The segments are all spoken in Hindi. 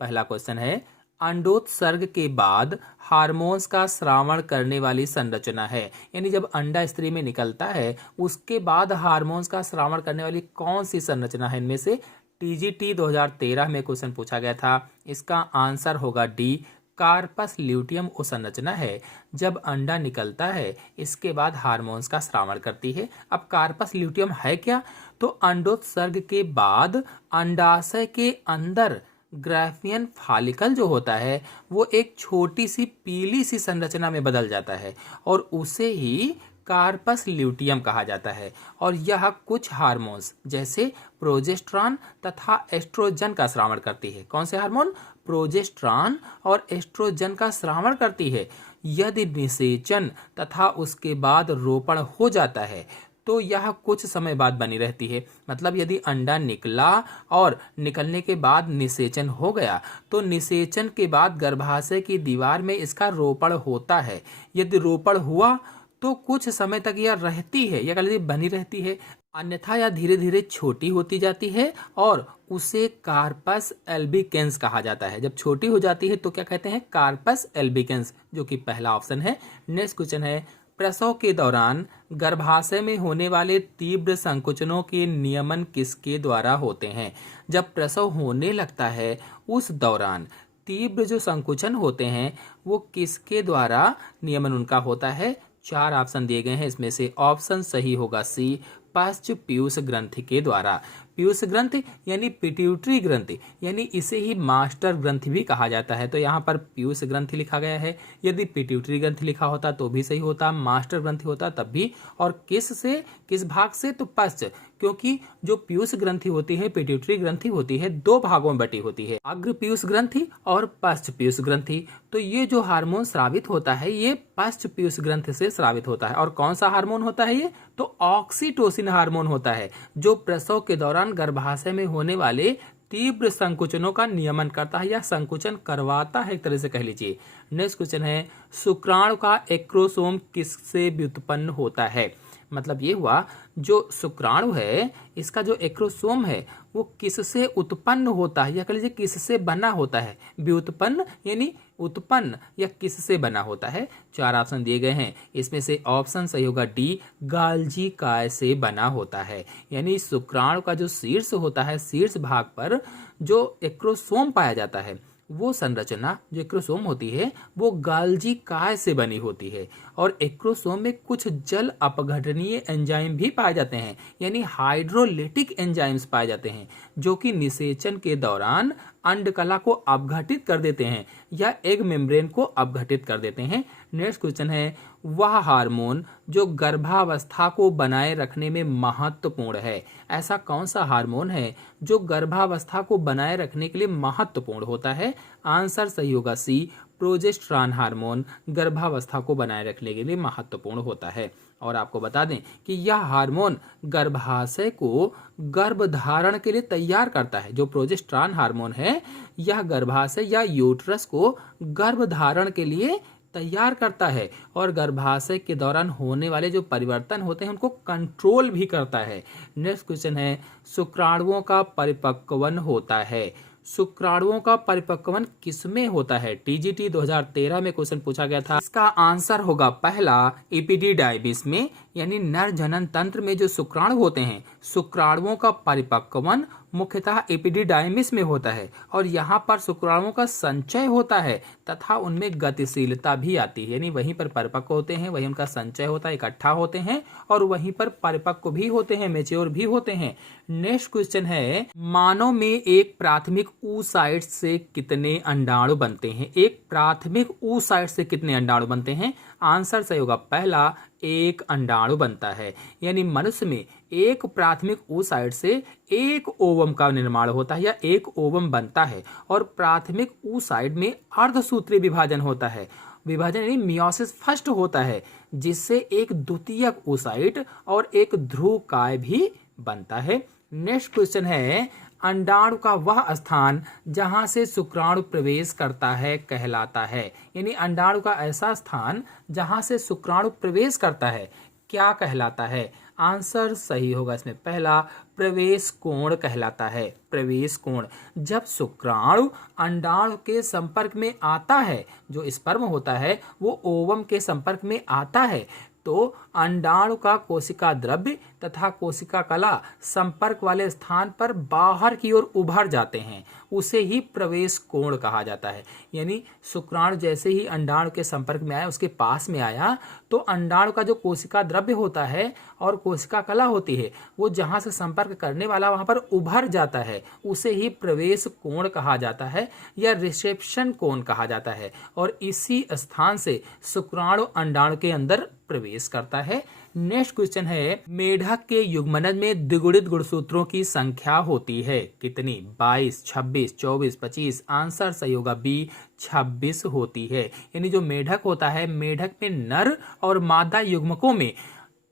पहला क्वेश्चन है, अंडोत्सर्ग के बाद हार्मोन्स का स्रावण करने वाली संरचना है। यानी जब अंडा स्त्री में निकलता है उसके बाद हार्मोन्स का स्रावण करने वाली कौन सी संरचना है इनमें से? टीजीटी 2013 में क्वेश्चन पूछा गया था। इसका आंसर होगा डी, कार्पस ल्यूटियम वो संरचना है जब अंडा निकलता है इसके बाद हार्मोन्स का स्रावण करती है। अब कार्पस ल्यूटियम है क्या? तो अंडोत्सर्ग के बाद अंडाशय के अंदर ग्राफियन फॉलिकल जो होता है वो एक छोटी सी पीली सी संरचना में बदल जाता है और उसे ही कार्पस ल्यूटियम कहा जाता है। और यह कुछ हार्मोन्स जैसे प्रोजेस्टेरॉन तथा एस्ट्रोजन का स्रावण करती है। कौन से हार्मोन? प्रोजेस्टेरॉन और एस्ट्रोजन का स्रावण करती है। यदि निषेचन तथा उसके बाद रोपण हो जाता है तो यह कुछ समय बाद बनी रहती है। मतलब यदि अंडा निकला और निकलने के बाद निषेचन हो गया तो निषेचन के बाद गर्भाशय की दीवार में इसका रोपण होता है। यदि रोपण हुआ तो कुछ समय तक यह रहती है या कह लीजिए बनी रहती है, अन्यथा यह धीरे धीरे छोटी होती जाती है और उसे कार्पस एल्बिकेंस कहा जाता है। जब छोटी हो जाती है तो क्या कहते हैं? कार्पस एल्बिकेंस, जो कि पहला ऑप्शन है। नेक्स्ट क्वेश्चन है, प्रसव के दौरान गर्भाशय में होने वाले तीव्र संकुचनों के नियमन किसके द्वारा होते हैं? जब प्रसव होने लगता है उस दौरान तीव्र जो संकुचन होते हैं वो किसके द्वारा नियमन उनका होता है? 4 ऑप्शन दिए गए हैं, इसमें से ऑप्शन सही होगा सी, पश्च पीयूष ग्रंथि के द्वारा। पीयूष ग्रंथि यानी पिट्यूटरी ग्रंथि, यानी इसे ही मास्टर ग्रंथि भी कहा जाता है। तो यहाँ पर पीयूष ग्रंथि लिखा गया है। यदि पिट्यूटरी ग्रंथि लिखा होता तो भी सही होता, मास्टर ग्रंथि होता तब भी। और किस भाग से? तो पश्च, क्योंकि जो पीयूष ग्रंथि होती है, पिट्यूटरी ग्रंथि होती है, 2 भागों में बटी होती है, अग्र पीयूष ग्रंथि और पश्च पीयूष ग्रंथि। तो ये जो हार्मोन स्रावित होता है ये पश्च पीयूष ग्रंथि से स्रावित होता है। और कौन सा हार्मोन होता है ये? तो ऑक्सीटोसिन हार्मोन होता है जो प्रसव के दौरान गर्भाशय में होने वाले तीव्र संकुचनों का नियमन करता है या संकुचन करवाता है, एक तरह से कह लीजिए। नेक्स्ट क्वेश्चन है, शुक्राणु का एक्रोसोम किससे व्युत्पन्न होता है? मतलब ये हुआ जो शुक्राणु है इसका जो एक्रोसोम है वो किससे उत्पन्न होता है या कह लीजिए किससे बना होता है? व्युत्पन्न यानी उत्पन्न या किससे बना होता है? 4 ऑप्शन दिए गए हैं, इसमें से ऑप्शन सही होगा डी, गाल्जी काय से बना होता है। यानी शुक्राणु का जो शीर्ष होता है, शीर्ष भाग पर जो एक्रोसोम पाया जाता है वो संरचना जो एक्रोसोम होती है वो गाल्जी काय से बनी होती है। और एक्रोसोम में कुछ जल अपघटनीय एंजाइम भी पाए जाते हैं, यानी हाइड्रोलिटिक एंजाइम्स पाए जाते हैं जो कि निषेचन के दौरान अंडकला को अपघटित कर देते हैं या एग मेम्ब्रेन को अपघटित कर देते हैं। नेक्स्ट क्वेश्चन है, वह हार्मोन जो गर्भावस्था को बनाए रखने में महत्वपूर्ण है, ऐसा कौन सा हार्मोन है जो गर्भावस्था को बनाए रखने के लिए महत्वपूर्ण होता है? आंसर सही होगा सी, प्रोजेस्टेरॉन हार्मोन गर्भावस्था को बनाए रखने के लिए महत्वपूर्ण होता है। और आपको बता दें कि यह हार्मोन गर्भाशय को गर्भधारण के लिए तैयार करता है। जो प्रोजेस्टेरॉन हार्मोन है यह गर्भाशय या यूट्रस को गर्भधारण के लिए तैयार करता है और गर्भाशय के दौरान होने वाले जो परिवर्तन होते हैं उनको कंट्रोल भी करता है। नेक्स्ट क्वेश्चन है, शुक्राणुओं का परिपक्वन होता है। शुक्राणुओं का परिपक्वन किसमें होता है? टीजीटी 2013 में क्वेश्चन पूछा गया था। इसका आंसर होगा पहला, एपिडिडाइमिस में, यानी नर जनन तंत्र में जो शुक्राणु होते हैं शुक्राणुओं का परिपक्वन मुख्यतः एपिडिडाइमिस में होता है और यहाँ पर शुक्राणुओं का संचय होता है तथा उनमें गतिशीलता भी आती है। यानी वहीं पर परिपक्व होते हैं, वहीं उनका संचय होता है, इकट्ठा होते हैं और वहीं पर परिपक्व भी होते हैं, मेच्योर भी होते हैं। नेक्स्ट क्वेश्चन है, मानव में एक प्राथमिक oocyte से कितने अंडाणु बनते हैं? एक प्राथमिक oocyte से कितने अंडाणु बनते हैं? आंसर सही होगा पहला, 1 अंडाणु बनता है। यानी मनुष्य में एक प्राथमिक oocyte से 1 ओवम का निर्माण होता है या 1 ओवम बनता है। और प्राथमिक oocyte में अर्धसूत्रीय विभाजन होता है, विभाजन यानी मियोसिस फर्स्ट होता है, जिससे एक द्वितीयक oocyte और एक ध्रुवकाय भी बनता है। नेक्स्ट क्वेश्चन है, अंडाणु का वह स्थान जहां से शुक्राणु प्रवेश करता है कहलाता है। यानी अंडाणु का ऐसा स्थान जहां से शुक्राणु प्रवेश करता है क्या कहलाता है? आंसर सही होगा इसमें पहला, प्रवेश कोण कहलाता है। प्रवेश कोण, जब शुक्राणु अंडाणु के संपर्क में आता है, जो स्पर्म होता है वो ओवम के संपर्क में आता है, तो अंडाणु का कोशिका द्रव्य तथा कोशिका कला संपर्क वाले स्थान पर बाहर की ओर उभर जाते हैं, उसे ही प्रवेश कोण कहा जाता है। यानी शुक्राणु जैसे ही अंडाणु के संपर्क में आया, उसके पास में आया, तो अंडाणु का जो कोशिका द्रव्य होता है और कोशिका कला होती है, वो जहाँ से संपर्क करने वाला वहाँ पर उभर जाता है, उसे ही प्रवेश कोण कहा जाता है या रिसेप्शन कोण कहा जाता है। और इसी स्थान से शुक्राणु अंडाणु के अंदर प्रवेश करता है। नेक्स्ट क्वेश्चन है, मेढक के युग्मनज में द्विगुणित गुणसूत्रों की संख्या होती है कितनी? 22, 26, 24, 25। आंसर सही होगा बी, 26 होती है। यानी जो मेढक होता है, मेढक में नर और मादा युग्मकों में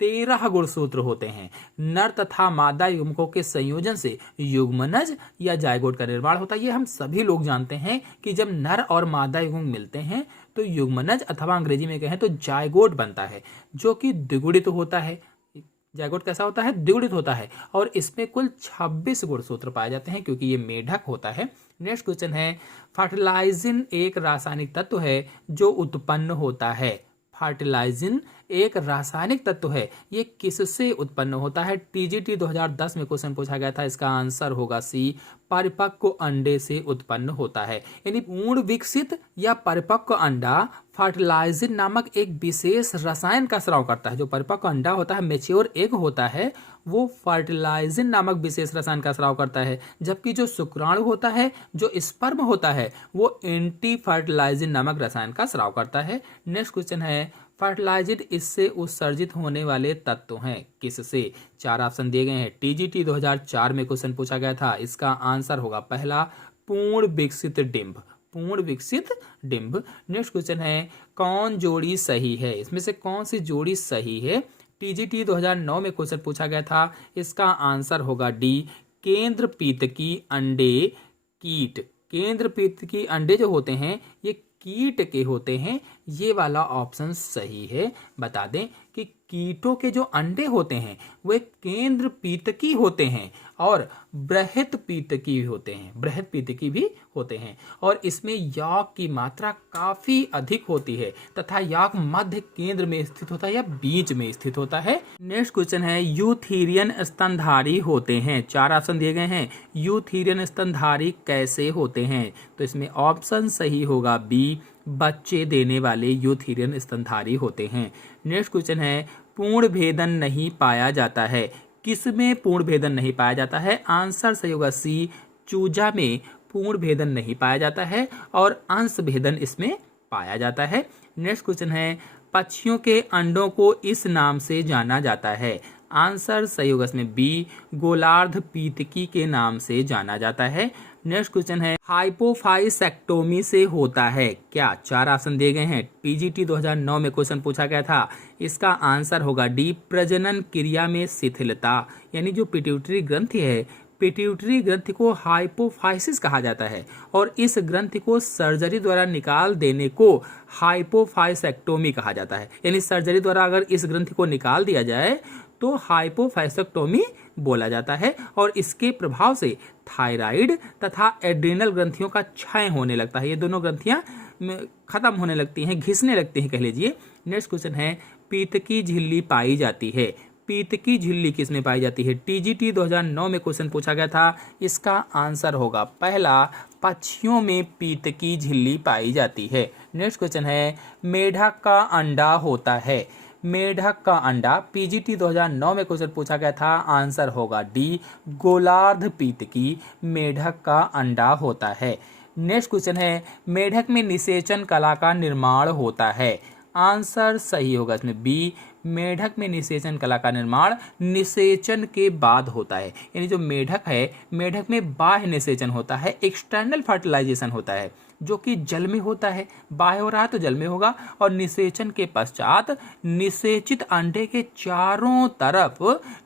13 गुणसूत्र होते हैं। नर तथा मादा युग्मकों के संयोजन से युग्मनज या जायगोट का निर्माण होता है। ये हम सभी लोग जानते हैं कि जब नर और मादा युग्मक मिलते हैं तो युग्मनज अथवा अंग्रेजी में कहें तो जायगोट बनता है, जो कि द्विगुणित होता है। जायगोट कैसा होता है? द्विगुणित होता है। और इसमें कुल 26 गुणसूत्र पाए जाते हैं, क्योंकि ये मेढक होता है। नेक्स्ट क्वेश्चन है, फर्टिलाइजिन एक रासायनिक तत्व है जो उत्पन्न होता है। फर्टिलाइजिन एक रासायनिक तत्व है, ये किससे उत्पन्न होता है? टीजीटी 2010 में क्वेश्चन पूछा गया था। इसका आंसर होगा सी, परिपक्व अंडे से उत्पन्न होता है। यानी पूर्ण विकसित या परिपक्व अंडा फर्टिलाइजिन नामक एक विशेष रसायन का स्राव करता है। जो परिपक्व अंडा होता है, मेच्योर एग होता है, वो फर्टिलाइजिन नामक विशेष रसायन का स्राव करता है। जबकि जो शुक्राणु होता है, जो स्पर्म होता है, वो एंटी फर्टिलाइजिन नामक रसायन का स्राव करता है। नेक्स्ट क्वेश्चन है, फर्टिलाइजिन इससे उत्सर्जित होने वाले तत्व हैं किससे? 4 ऑप्शन दिए गए हैं। टीजीटी 2004 में क्वेश्चन पूछा गया था। इसका आंसर होगा पहला, पूर्ण विकसित डिंब। पूर्ण विकसित डिंब। नेक्स्ट क्वेश्चन है, कौन जोड़ी सही है? इसमें से कौन सी जोड़ी सही है? टीजीटी 2009 में क्वेश्चन पूछा गया था। इसका आंसर होगा डी, केंद्र पीतकी अंडे कीट। केंद्र पीतकी अंडे जो होते हैं ये कीट के होते हैं। ये वाला ऑप्शन सही है। बता दें कि कीटों के जो अंडे होते हैं वे केंद्र पीतकी होते हैं और बृहत पीतकी होते हैं। बृहत पीतकी भी होते हैं और इसमें यॉक की मात्रा काफी अधिक होती है तथा यॉक मध्य केंद्र में स्थित होता है या बीच में स्थित होता है। नेक्स्ट क्वेश्चन है, यूथीरियन स्तनधारी होते हैं। 4 ऑप्शन दिए गए हैं। यूथीरियन स्तनधारी कैसे होते हैं? तो इसमें ऑप्शन सही होगा बी, बच्चे देने वाले यूथीरियन स्तनधारी होते हैं। नेक्स्ट क्वेश्चन है, पूर्ण भेदन नहीं पाया जाता है। किसमें पूर्ण भेदन नहीं पाया जाता है? आंसर सही होगा सी, चूजा में पूर्ण भेदन नहीं पाया जाता है और अंश भेदन इसमें पाया जाता है। नेक्स्ट क्वेश्चन है, पक्षियों के अंडों को इस नाम से जाना जाता है। आंसर सही होगा इसमें बी, गोलार्ध पीतकी के नाम से जाना जाता है। नेक्स्ट क्वेश्चन है, हाइपोफाइसेक्टोमी से होता है क्या? 4 ऑप्शन दिए गए हैं। पीजीटी 2009 में क्वेश्चन पूछा गया था। इसका आंसर होगा डी, प्रजनन क्रिया में शिथिलता। यानी जो पिट्यूटरी ग्रंथि है, पिट्यूटरी ग्रंथि को हाइपोफाइसिस कहा जाता है और इस ग्रंथि को सर्जरी द्वारा निकाल देने को हाइपोफाइसेक्टोमी कहा जाता है। यानी सर्जरी द्वारा अगर इस ग्रंथि को निकाल दिया जाए तो हाइपोफाइसेक्टोमी बोला जाता है और इसके प्रभाव से थायराइड तथा एड्रिनल ग्रंथियों का क्षय होने लगता है। ये दोनों ग्रंथियां खत्म होने लगती हैं, घिसने लगती हैं कह लीजिए। नेक्स्ट क्वेश्चन है, पीतकी झिल्ली पाई जाती है। पीतकी झिल्ली किसमें पाई जाती है? टीजीटी 2009 में क्वेश्चन पूछा गया था। इसका आंसर होगा पहला, पक्षियों में पीतकी झिल्ली पाई जाती है। नेक्स्ट क्वेश्चन है, मेढक का अंडा होता है। मेढक का अंडा पीजीटी 2009 में क्वेश्चन पूछा गया था। आंसर होगा डी, गोलार्ध पीतकी मेढक का अंडा होता है। नेक्स्ट क्वेश्चन है, मेढक में निषेचन कला का निर्माण होता है। आंसर सही होगा इसमें बी, मेढक में निषेचन कला का निर्माण निषेचन के बाद होता है। यानी जो मेढक है, मेढक में बाह्य निषेचन होता है, एक्सटर्नल फर्टिलाइजेशन होता है, जो कि जल में होता है। बाह्य हो रहा है तो जल में होगा और निषेचन के पश्चात निषेचित अंडे के चारों तरफ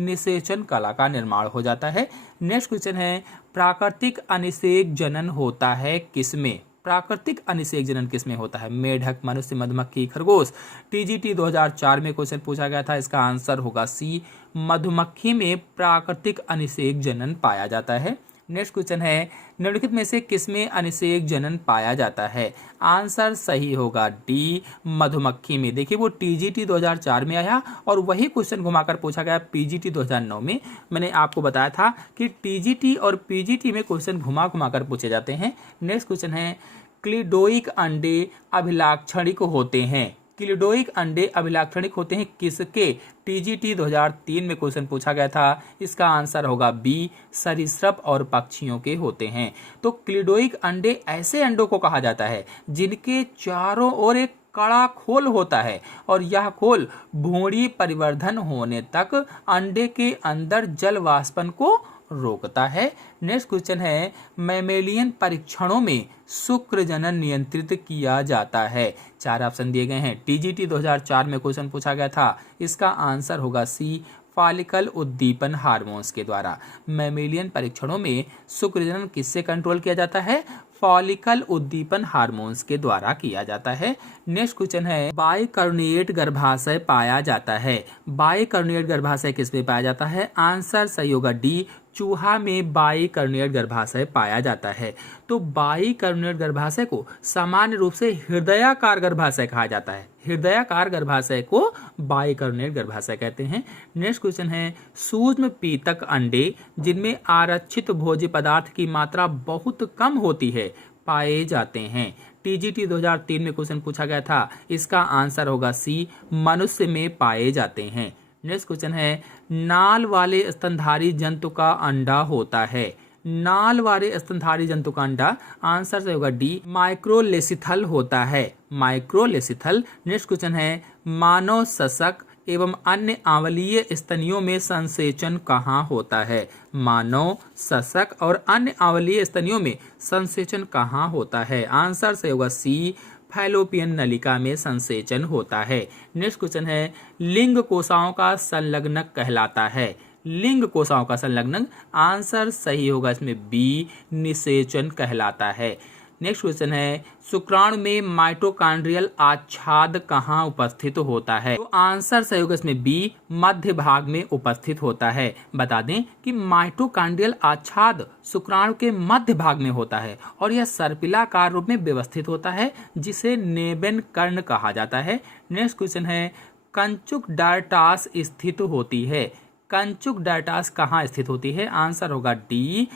निषेचन कला का निर्माण हो जाता है। नेक्स्ट क्वेश्चन है, प्राकृतिक अनिषेक जनन होता है किसमें? प्राकृतिक अनिषेक जनन किसमें होता है? मेढक, मनुष्य, मधुमक्खी, खरगोश। टीजीटी 2004 में क्वेश्चन पूछा गया था, इसका आंसर होगा सी, मधुमक्खी में प्राकृतिक अनिषेक जनन पाया जाता है। नेक्स्ट क्वेश्चन है, निम्नलिखित में से किसमें अनिषेक जनन पाया जाता है? आंसर सही होगा डी, मधुमक्खी में। देखिए वो टीजीटी 2004 में आया और वही क्वेश्चन घुमाकर पूछा गया पीजीटी 2009 में। मैंने आपको बताया था कि टीजीटी और पीजीटी में क्वेश्चन घुमा कर पूछे जाते हैं। नेक्स्ट क्वेश्चन है, क्लिडोइक अंडे अभिलाक्षणिक होते हैं। क्लिडोइक अंडे अभिलाक्षणिक होते हैं किसके? टीजीटी 2003 में क्वेश्चन पूछा गया था, इसका आंसर होगा बी, सरीसृप और पक्षियों के होते हैं। तो क्लिडोइक अंडे ऐसे अंडों को कहा जाता है जिनके चारों ओर एक कड़ा खोल होता है और यह खोल भूरी परिवर्धन होने तक अंडे के अंदर जल वाष्पन को रोकता है। नेक्स्ट क्वेश्चन है, मैमेलियन परीक्षणों में शुक्र जनन नियंत्रित किया जाता है। 4 ऑप्शन दिए गए हैं। टीजीटी 2004 में क्वेश्चन पूछा गया था, इसका आंसर होगा सी, फॉलिकल उद्दीपन हार्मोन्स के द्वारा। मैमेलियन परीक्षणों में शुक्र जनन किससे कंट्रोल किया जाता है? फॉलिकल उद्दीपन हार्मोन्स के द्वारा किया जाता है। नेक्स्ट क्वेश्चन है, बाइकर्निएट गर्भाशय पाया जाता है। बाइकर्निएट गर्भाशय किसमें पाया जाता है? आंसर सही होगा डी, चूहा में बाइकर्निएट गर्भाशय पाया जाता है। तो बाइकर्निएट गर्भाशय को सामान्य रूप से हृदयाकार गर्भाशय कहा जाता है। हृदयाकार गर्भाशय को बाइकर्निएट गर्भाशय कहते हैं। नेक्स्ट क्वेश्चन है, सूक्ष्म पीतक अंडे जिनमें आरक्षित भोज्य पदार्थ की मात्रा बहुत कम होती है पाए जाते हैं। टीजीटी 2003 में क्वेश्चन पूछा गया था, इसका आंसर होगा सी, मनुष्य में पाए जाते हैं। नेक्स्ट क्वेश्चन है, नाल वाले स्तनधारी जंतु का अंडा होता है। नाल वाले स्तनधारी जंतु का अंडा, आंसर से होगा डी, माइक्रोलेसिथल होता है। माइक्रोलेसिथल। नेक्स्ट क्वेश्चन है, मानव सशक एवं अन्य आंवलीय स्तनियों में संसेचन कहाँ होता है? मानव सशक और अन्य आंवलीय स्तनियों में संसेचन कहाँ होता है? आंसर से होगा सी, फैलोपियन नलिका में संसेचन होता है। नेक्स्ट क्वेश्चन है, लिंग कोशिकाओं का संलग्नक कहलाता है। लिंग कोशिकाओं का संलग्नक, आंसर सही होगा इसमें बी, निषेचन कहलाता है। नेक्स्ट क्वेश्चन है, शुक्राणु में माइटोकॉन्ड्रियल आच्छाद कहाँ उपस्थित होता है? तो आंसर सही होगा इसमें बी, मध्य भाग में उपस्थित होता है। बता दें कि माइटोकॉन्ड्रियल आच्छाद शुक्राणु के मध्य भाग में होता है और यह सर्पिलाकार रूप में व्यवस्थित होता है, जिसे नेबेन कर्ण कहा जाता है। नेक्स्ट क्वेश्चन है, कंचुक डायटास स्थित होती है। कंचुक डायटास कहाँ स्थित होती है? आंसर होगा डी,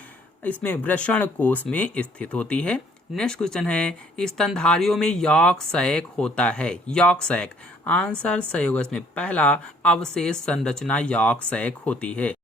इसमें वृषण कोश में स्थित होती है। नेक्स्ट क्वेश्चन है, स्तनधारियों में यॉर्क सैक होता है। यॉर्क सैक, आंसर सही होगा इसमें पहला, अवशेष संरचना यॉर्क सैक होती है।